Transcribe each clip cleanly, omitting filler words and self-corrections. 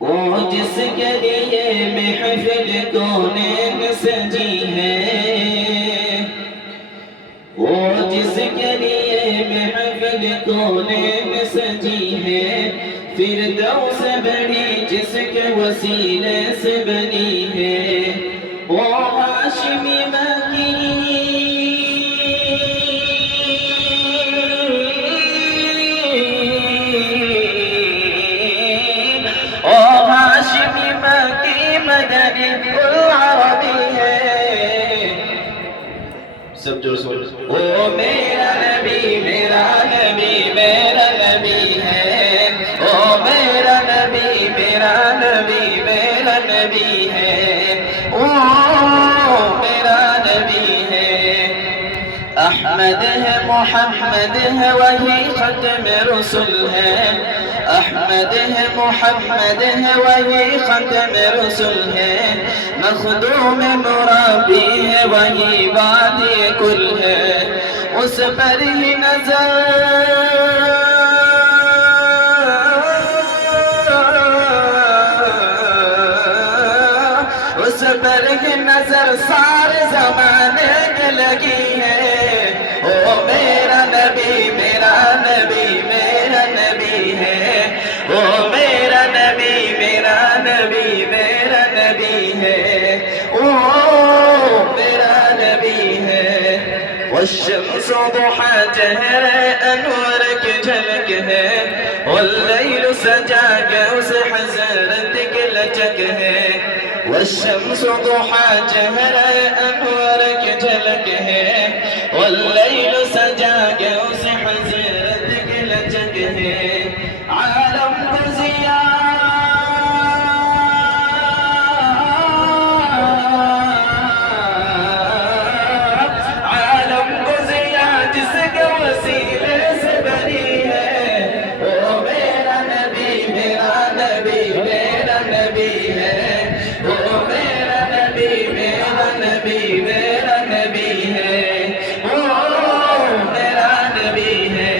वो जिसके लिए महफिल कौनैन सजी है, वो जिसके लिए महफिल कौनैन सजी है, फिरदौस बड़ी जिसके वसीले से बनी है। वो हाशिमी मकी मदनी अरबी है। सब जोर से ओ मेरा नबी मेरा नबी मेरा नबी है। ओ मेरा नबी मेरा नबी मेरा नबी है। ओ मेरा नबी है। अहमद है मोहम्मद है वही खत्म रसूल है। अहमद है मोहम्मद है वही खत्म रसूल है। मखदूम मुराबी है वही वाली कुल है। उस पर ही नजर उस पर ही नजर सारे जमाने के लगी है। ओ मेरा नबी मेरा नबी मेरा नबी है। ओ मेरा नबी मेरा नबी मेरा नबी है। ओ मेरा नबी है। والشمس ضحى जहर अनवर की झलक है। والليل सजा के उस हज़रत की लचक है। والشمس ضحى जहर अनवर की झलक है। والليل सजा के उस हज़रत की लचक है। आलम को ज़िया आलम को ज़िया जिसके वसीले से बनी है। ओ मेरा नबी मेरा नबी मेरा नबी है। ओ मेरा नबी मेरा नबी मेरा नबी है। ओ मेरा नबी है।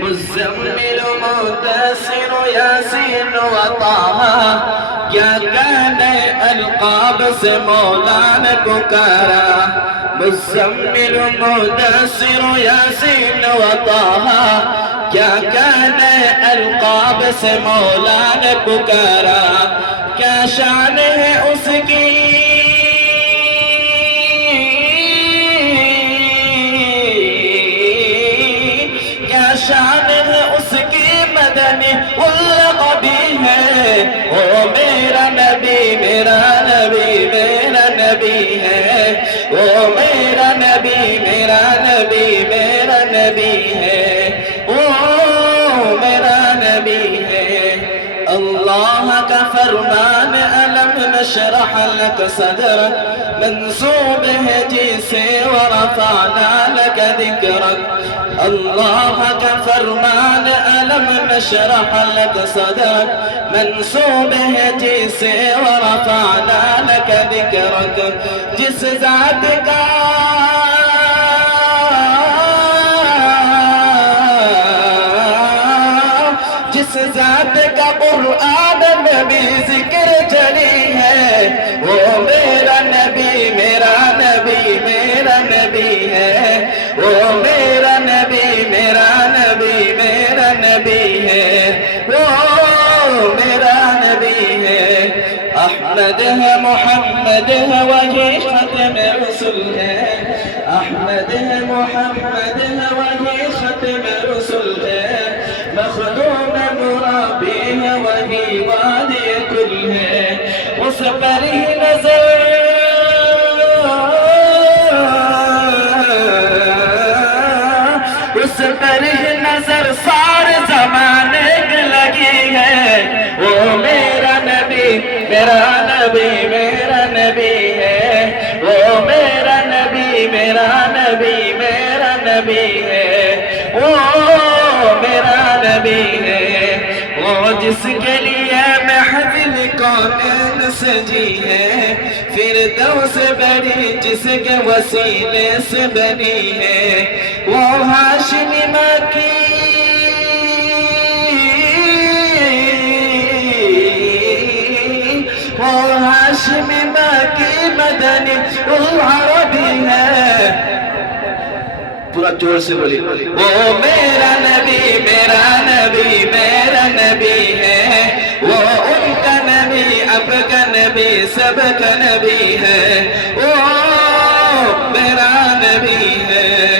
मुज़म्मिल मुद्दस्सिर यासीन व ताहा क्या कहने अलक़ाब से मौला ने पुकारा। मुज़म्मिल मुद्दस्सिर यासीन व ताहा क्या कहने अलक़ाब से मौला ने पुकारा। क्या शान है उसकी क्या शान है उसकी मदनी उल्लक़बी है। ओ मेरा नबी मेरा नबी मेरा नबी है। ओ मेरा नबी मेरा नबी मेरा नबी है। ओ मेरा नबी है। अल्लाह का फरमान अलम नशरह लक सदरक मंसूब है जिसे वरफ़अना लक ज़िक्रक। अल्लाह का फरमान अलम नशरह लक सदरक मंसूब है जिसे वरफ़अना लक ज़िक्रक। जिस ज़ात का जिस ज़ात का कुरआन में भी जिक्र चली है। वो मेरा नबी मेरा नबी मेरा नबी है। वो मेरा नबी मेरा नबी मेरा नबी है। वो मेरा नबी है। अहमद है मोहम्मद है वही खत्म रसूल है। अहमद है मोहम्मद है वही खत्म रसूल है। मखदूम मुराबी है वही वाली कुल है। उस पर ही नजर उस पर ही नजर सारे जमाने की लगी है। वो मेरा नबी मेरा नबी मेरा नबी है। वो मेरा नबी मेरा नबी मेरा नबी है। वो मेरा नबी है। वो जिसके लिए महफिल कौनैन सजी है। फिरदौस बड़ी जिसके वसीले से बनी है। वो हाशिमी मकी वो हाशिमी मक्की मदनी वो अरबी है। पूरा जोर से बोली, वो मेरा नबी मेरा नबी मेरा नबी है, वो उनका नबी आपका नबी सबका नबी है, वो मेरा नबी है।